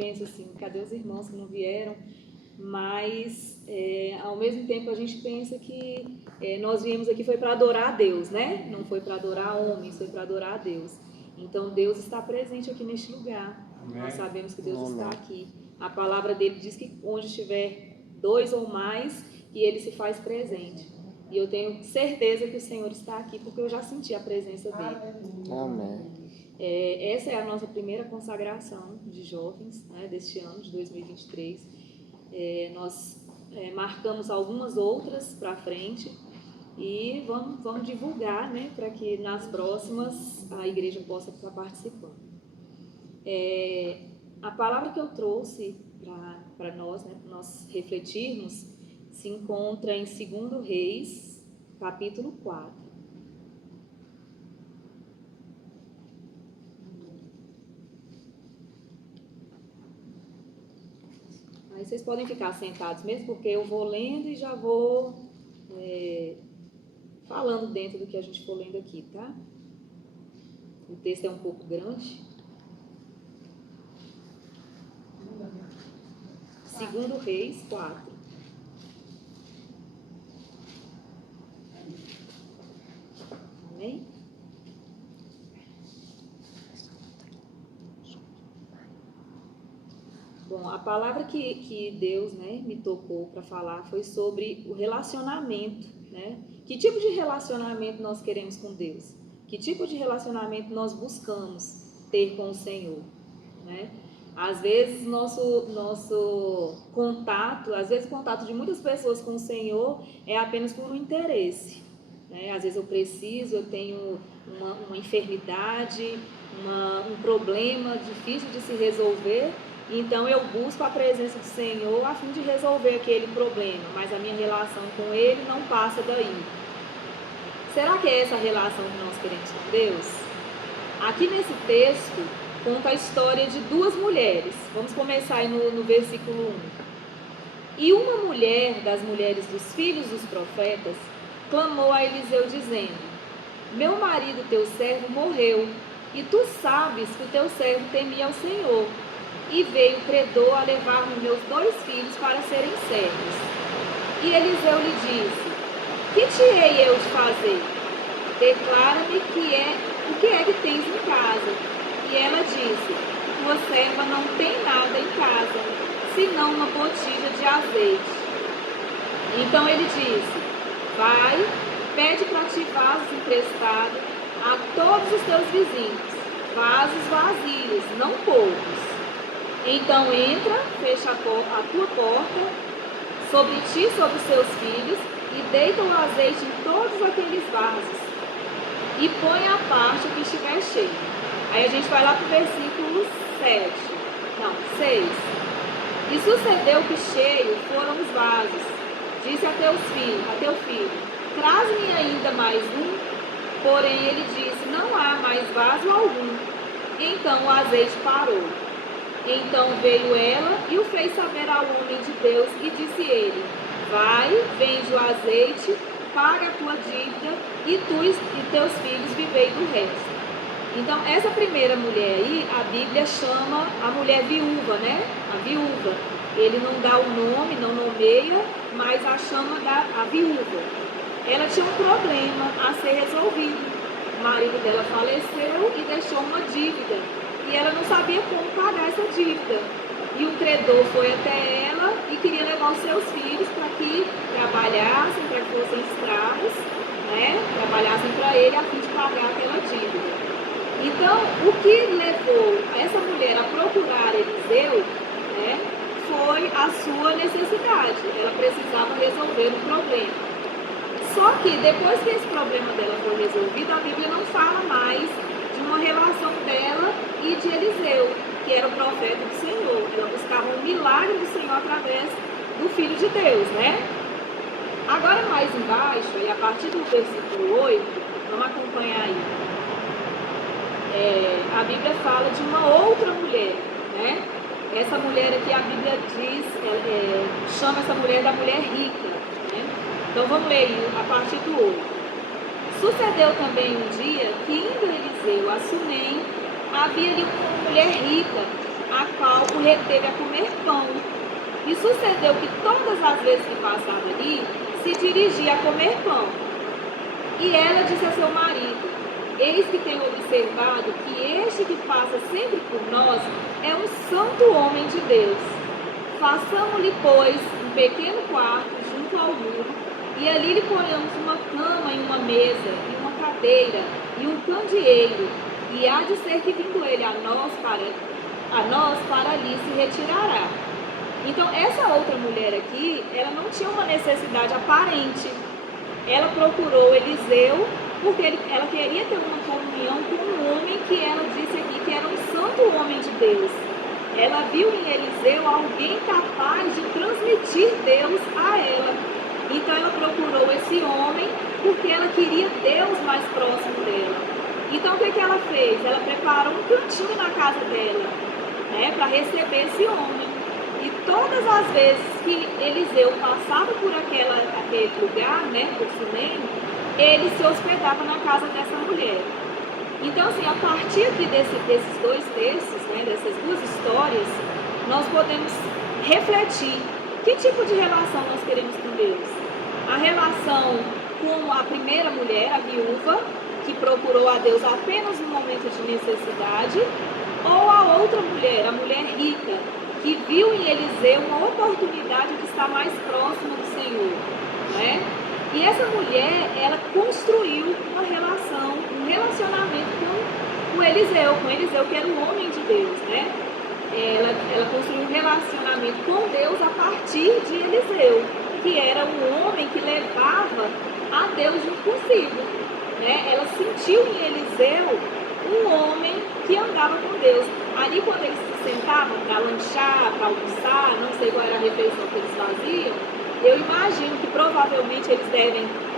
pensa assim, cadê os irmãos que não vieram? Mas, ao mesmo tempo, a gente pensa que nós viemos aqui foi para adorar a Deus, né? Não foi para adorar homens, foi para adorar a Deus. Então, Deus está presente aqui neste lugar. Amém. Nós sabemos que Deus está aqui. A palavra dele diz que onde estiver 2 ou mais, que ele se faz presente. E eu tenho certeza que o Senhor está aqui, porque eu já senti a presença dele. Amém. Essa é a nossa primeira consagração de jovens, né, deste ano, de 2023. Nós marcamos algumas outras para frente e vamos divulgar, né, para que nas próximas a igreja possa estar participando. A palavra que eu trouxe para nós, né, para nós refletirmos, se encontra em 2 Reis, capítulo 4. Aí vocês podem ficar sentados mesmo, porque eu vou lendo e já vou falando dentro do que a gente for lendo aqui, tá? O texto é um pouco grande. 2 Reis 4. Amém? Bom, a palavra que Deus, né, me tocou para falar foi sobre o relacionamento, né? Que tipo de relacionamento nós queremos com Deus? Que tipo de relacionamento nós buscamos ter com o Senhor, né? Às vezes nosso contato, o contato de muitas pessoas com o Senhor é apenas por um interesse, né? Às vezes eu tenho uma enfermidade, um problema difícil de se resolver, então eu busco a presença do Senhor a fim de resolver aquele problema, mas a minha relação com Ele não passa daí. Será que é essa relação que nós queremos com Deus? Aqui nesse texto conta a história de 2 mulheres. Vamos começar aí no versículo 1. E uma mulher das mulheres dos filhos dos profetas clamou a Eliseu dizendo: meu marido, teu servo, morreu, e tu sabes que o teu servo temia ao Senhor, e veio o credor a levar-me meus 2 filhos para serem servos. E Eliseu lhe disse: que te hei eu de fazer? Declara-me o que é que tens em casa. E ela disse: tua serva não tem nada em casa, senão uma botija de azeite. Então ele disse: vai, pede para ti vasos emprestados a todos os teus vizinhos, vasos vazios, não poucos. Então entra, fecha a tua porta sobre ti e sobre os teus filhos, e deita o azeite em todos aqueles vasos, e põe à parte o que estiver cheio. Aí a gente vai lá para o versículo 6. E sucedeu que cheio foram os vasos. Disse a teu filho, traz-me ainda mais um. Porém ele disse: não há mais vaso algum. Então o azeite parou. Então veio ela e o fez saber ao homem de Deus, e disse ele: vai, vende o azeite, paga a tua dívida, e tu e teus filhos vivei do resto. Então essa primeira mulher aí, a Bíblia chama a mulher viúva, né? A viúva. Ele não dá o nome, não nomeia, mas a chama a viúva. Ela tinha um problema a ser resolvido. O marido dela faleceu e deixou uma dívida. E ela não sabia como pagar essa dívida. E o credor foi até ela e queria levar os seus filhos para que trabalhassem, para que fossem escravos, né? Trabalhassem para ele a fim de pagar aquela dívida. Então, o que levou essa mulher a procurar Eliseu, né, foi a sua necessidade. Ela precisava resolver um problema. Só que depois que esse problema dela foi resolvido, a Bíblia não fala mais de uma relação dela e de Eliseu, que era o profeta do Senhor. Ela buscava um milagre do Senhor através do Filho de Deus, né? Agora mais embaixo, e a partir do versículo 8, vamos acompanhar aí. A Bíblia fala de uma outra mulher, né? Essa mulher aqui, a Bíblia diz, chama essa mulher da mulher rica, né? Então vamos ler aí, a partir do 8. Sucedeu também um dia que, indo Eliseu a Sunem, havia ali uma mulher rica, na qual o reteve a comer pão. E sucedeu que todas as vezes que passava ali, se dirigia a comer pão. E ela disse a seu marido: eis que tenho observado que este que passa sempre por nós é um santo homem de Deus. Façamos-lhe, pois, um pequeno quarto junto ao muro, e ali lhe ponhamos uma cama e uma mesa, e uma cadeira, e um candeeiro, e há de ser que vindo ele a nós para ali se retirará. Então, essa outra mulher aqui, ela não tinha uma necessidade aparente. Ela procurou Eliseu porque ela queria ter uma comunhão com um homem que ela disse aqui que era um santo homem de Deus. Ela viu em Eliseu alguém capaz de transmitir Deus a ela. Então ela procurou esse homem porque ela queria Deus mais próximo dela. Então o que ela fez? Ela preparou um cantinho na casa dela, né, para receber esse homem. E todas as vezes que Eliseu passava por aquele lugar, né, por Sunem, ele se hospedava na casa dessa mulher. Então, assim, a partir aqui desses dois textos, né, dessas duas histórias, nós podemos refletir que tipo de relação nós queremos com Deus. A relação com a primeira mulher, a viúva, que procurou a Deus apenas no momento de necessidade, ou a outra mulher, a mulher rica, que viu em Eliseu uma oportunidade de estar mais próxima do Senhor, né? E essa mulher, ela construiu uma relação, um relacionamento com Eliseu que era um homem de Deus, né? Ela construiu um relacionamento com Deus a partir de Eliseu, que era um homem que levava a Deus junto consigo, né? Ela sentiu em Eliseu um homem que andava com Deus. Ali, quando eles se sentavam para lanchar, para almoçar, não sei qual era a refeição que eles faziam, eu imagino que provavelmente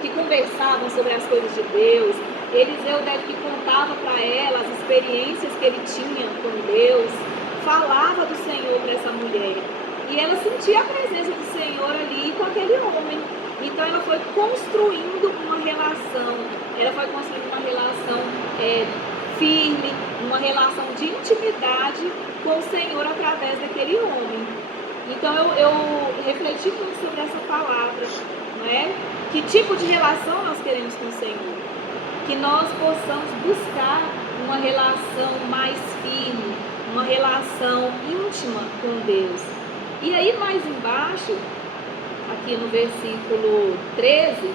que conversavam sobre as coisas de Deus. Eliseu deve que contava para ela as experiências que ele tinha com Deus, falava do Senhor para essa mulher. E ela sentia a presença do Senhor ali com aquele homem. Então ela foi construindo uma relação, firme, uma relação de intimidade com o Senhor através daquele homem. Então eu refleti muito sobre essa palavra, não é? Que tipo de relação nós queremos com o Senhor? Que nós possamos buscar uma relação mais firme, uma relação íntima com Deus. E aí mais embaixo, aqui no versículo 13,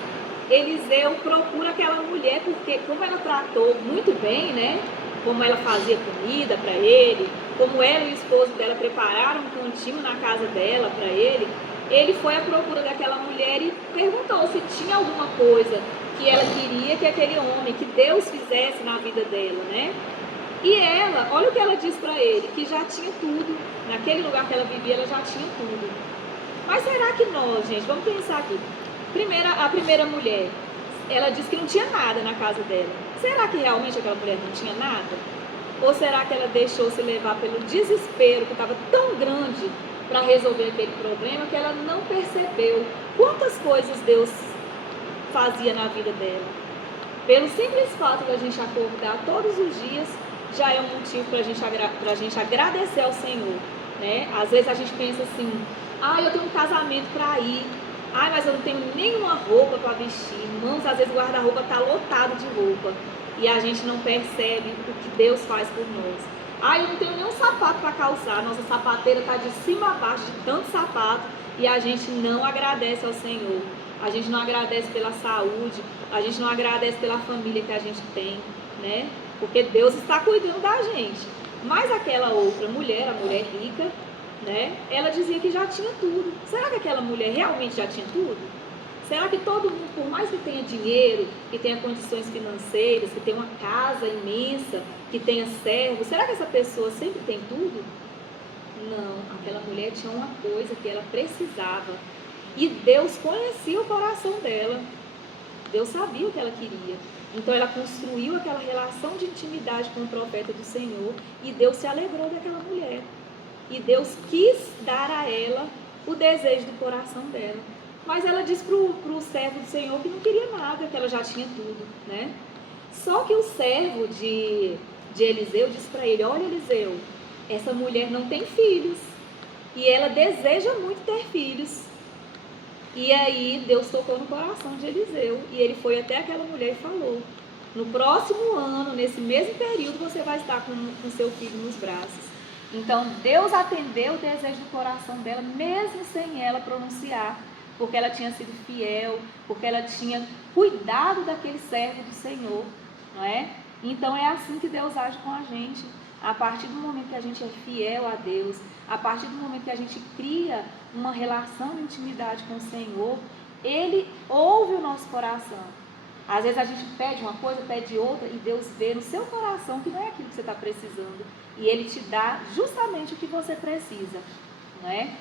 Eliseu procura aquela mulher porque como ela tratou muito bem, né? Como ela fazia comida para ele, como ela e o esposo dela prepararam um cantinho na casa dela para ele, ele foi à procura daquela mulher e perguntou se tinha alguma coisa que ela queria que aquele homem, que Deus fizesse na vida dela, né? E ela, olha o que ela diz para ele, que já tinha tudo, naquele lugar que ela vivia, ela já tinha tudo. Mas será que nós, gente, vamos pensar aqui, a primeira mulher, ela disse que não tinha nada na casa dela. Será que realmente aquela mulher não tinha nada? Ou será que ela deixou se levar pelo desespero que estava tão grande para resolver aquele problema que ela não percebeu quantas coisas Deus fazia na vida dela? Pelo simples fato da gente acordar todos os dias já é um motivo para a gente agradecer ao Senhor, né? Às vezes a gente pensa assim, eu tenho um casamento para ir, mas eu não tenho nenhuma roupa para vestir. Irmãos, às vezes o guarda-roupa está lotado de roupa e a gente não percebe o que Deus faz por nós. Eu não tenho nenhum sapato para calçar, nossa sapateira está de cima a baixo de tanto sapato e a gente não agradece ao Senhor. A gente não agradece pela saúde, a gente não agradece pela família que a gente tem, né? Porque Deus está cuidando da gente. Mas aquela outra mulher, a mulher rica, né? Ela dizia que já tinha tudo. Será que aquela mulher realmente já tinha tudo? Será que todo mundo, por mais que tenha dinheiro, que tenha condições financeiras, que tenha uma casa imensa, que tenha servos, será que essa pessoa sempre tem tudo? Não, aquela mulher tinha uma coisa que ela precisava. E Deus conhecia o coração dela. Deus sabia o que ela queria. Então ela construiu aquela relação de intimidade com o profeta do Senhor e Deus se alegrou daquela mulher. E Deus quis dar a ela o desejo do coração dela. Mas ela disse para o servo do Senhor que não queria nada, que ela já tinha tudo, né? Só que o servo de Eliseu disse para ele, olha Eliseu, essa mulher não tem filhos e ela deseja muito ter filhos. E aí Deus tocou no coração de Eliseu e ele foi até aquela mulher e falou: no próximo ano, nesse mesmo período, você vai estar com seu filho nos braços. Então Deus atendeu o desejo do coração dela, mesmo sem ela pronunciar, porque ela tinha sido fiel, porque ela tinha cuidado daquele servo do Senhor, não é? Então é assim que Deus age com a gente. A partir do momento que a gente é fiel a Deus, a partir do momento que a gente cria uma relação de intimidade com o Senhor, Ele ouve o nosso coração. Às vezes a gente pede uma coisa, pede outra, e Deus vê no seu coração que não é aquilo que você está precisando. E Ele te dá justamente o que você precisa, não é?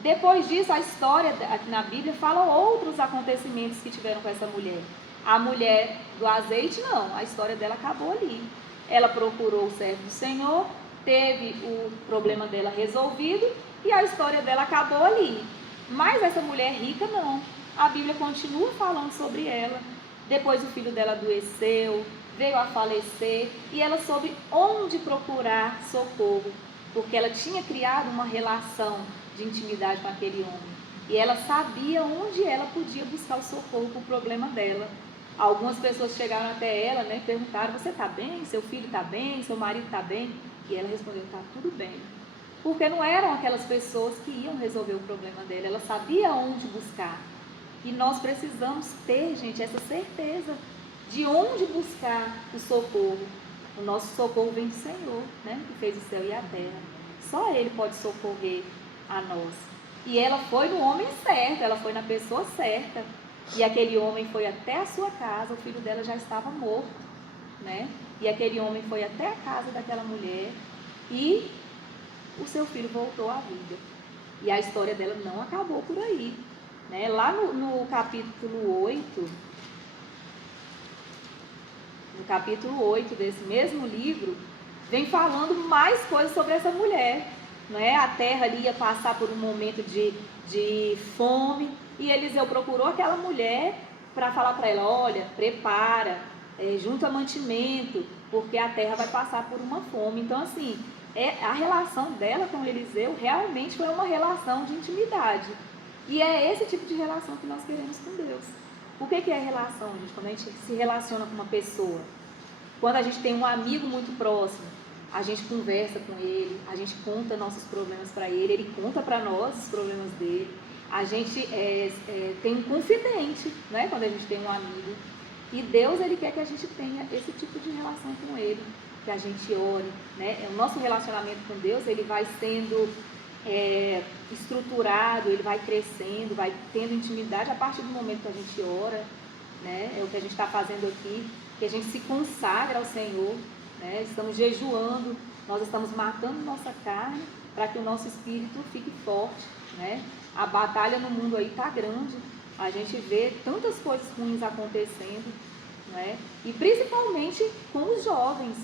Depois disso, a história aqui na Bíblia fala outros acontecimentos que tiveram com essa mulher. A mulher do azeite, não, a história dela acabou ali. Ela procurou o servo do Senhor, teve o problema dela resolvido e a história dela acabou ali. Mas essa mulher rica, não. A Bíblia continua falando sobre ela. Depois o filho dela adoeceu, veio a falecer e ela soube onde procurar socorro, porque ela tinha criado uma relação de intimidade com aquele homem. E ela sabia onde ela podia buscar o socorro para o problema dela. Algumas pessoas chegaram até ela, né, perguntaram: você está bem? Seu filho está bem? Seu marido está bem? E ela respondeu: está tudo bem. Porque não eram aquelas pessoas que iam resolver o problema dela. Ela sabia onde buscar. E nós precisamos ter, gente, essa certeza de onde buscar o socorro. O nosso socorro vem do Senhor, né, que fez o céu e a terra. Só Ele pode socorrer a nós. E ela foi no homem certo, ela foi na pessoa certa. E aquele homem foi até a sua casa, o filho dela já estava morto, né? E aquele homem foi até a casa daquela mulher e o seu filho voltou à vida. E a história dela não acabou por aí, né? Lá no capítulo 8, desse mesmo livro, vem falando mais coisas sobre essa mulher, né? A terra ali ia passar por um momento de fome. E Eliseu procurou aquela mulher para falar para ela: olha, prepara, junta mantimento, porque a terra vai passar por uma fome. Então, assim, a relação dela com Eliseu realmente foi uma relação de intimidade. E é esse tipo de relação que nós queremos com Deus. O que é relação, gente? Quando a gente se relaciona com uma pessoa, quando a gente tem um amigo muito próximo, a gente conversa com ele, a gente conta nossos problemas para ele, ele conta para nós os problemas dele. A gente tem um confidente, né, quando a gente tem um amigo. E Deus, Ele quer que a gente tenha esse tipo de relação com Ele, que a gente ore, né? O nosso relacionamento com Deus, ele vai sendo estruturado, ele vai crescendo, vai tendo intimidade a partir do momento que a gente ora, né? É o que a gente está fazendo aqui, que a gente se consagra ao Senhor, né? Estamos jejuando, nós estamos matando nossa carne para que o nosso espírito fique forte, né? A batalha no mundo aí está grande, a gente vê tantas coisas ruins acontecendo, né? E principalmente com os jovens.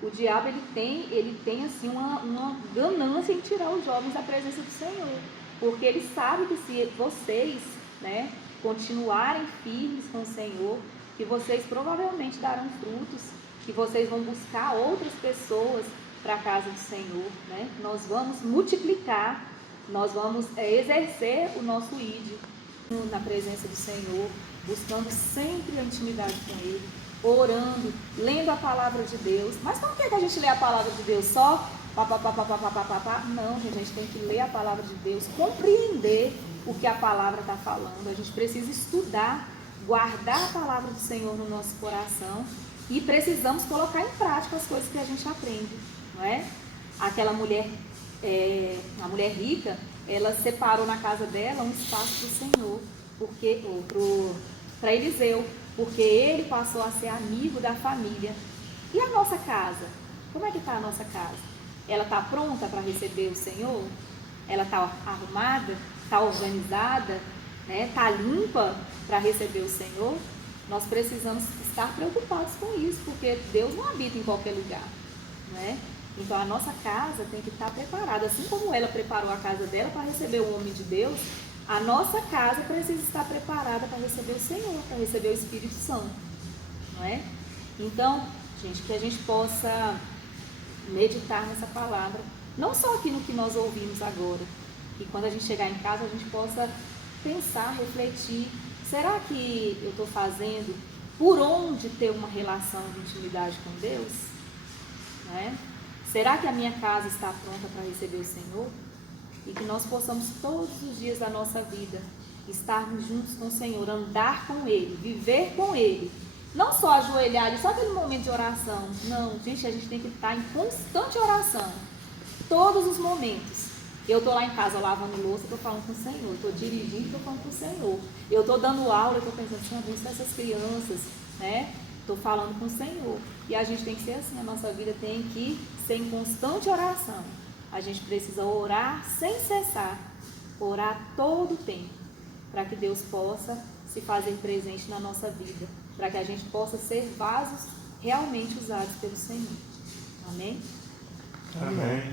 O diabo ele tem assim uma ganância em tirar os jovens da presença do Senhor, porque ele sabe que se vocês, né, continuarem firmes com o Senhor, que vocês provavelmente darão frutos, que vocês vão buscar outras pessoas para a casa do Senhor, né? Nós vamos multiplicar. Nós vamos exercer o nosso ID na presença do Senhor, buscando sempre a intimidade com Ele, orando, lendo a palavra de Deus. Mas por que a gente lê a palavra de Deus só? Não, gente, a gente tem que ler a palavra de Deus, compreender o que a palavra está falando. A gente precisa estudar, guardar a palavra do Senhor no nosso coração e precisamos colocar em prática as coisas que a gente aprende, não é? Aquela mulher... a mulher rica, ela separou na casa dela um espaço para o Senhor, para Eliseu, porque ele passou a ser amigo da família. E a nossa casa? Como é que está a nossa casa? Ela está pronta para receber o Senhor? Ela está arrumada? Está organizada? Está limpa para receber o Senhor? Nós precisamos estar preocupados com isso, porque Deus não habita em qualquer lugar, né? Então a nossa casa tem que estar preparada, assim como ela preparou a casa dela para receber o homem de Deus, a nossa casa precisa estar preparada para receber o Senhor, para receber o Espírito Santo, não é? Então, gente, que a gente possa meditar nessa palavra, não só aqui no que nós ouvimos agora, que quando a gente chegar em casa a gente possa pensar, refletir, será que eu estou fazendo por onde ter uma relação de intimidade com Deus? Né? Será que a minha casa está pronta para receber o Senhor? E que nós possamos todos os dias da nossa vida estarmos juntos com o Senhor, andar com Ele, viver com Ele. Não só ajoelhar ali, só aquele momento de oração. Não, gente, a gente tem que estar em constante oração. Todos os momentos. Eu estou lá em casa lavando louça, estou falando com o Senhor. Estou dirigindo, estou falando com o Senhor. Eu estou dando aula, estou pensando, Senhor, abençoa essas crianças, né? Estou falando com o Senhor. E a gente tem que ser assim, a nossa vida tem que ser em constante oração. A gente precisa orar sem cessar, orar todo o tempo, para que Deus possa se fazer presente na nossa vida, para que a gente possa ser vasos realmente usados pelo Senhor. Amém? Amém.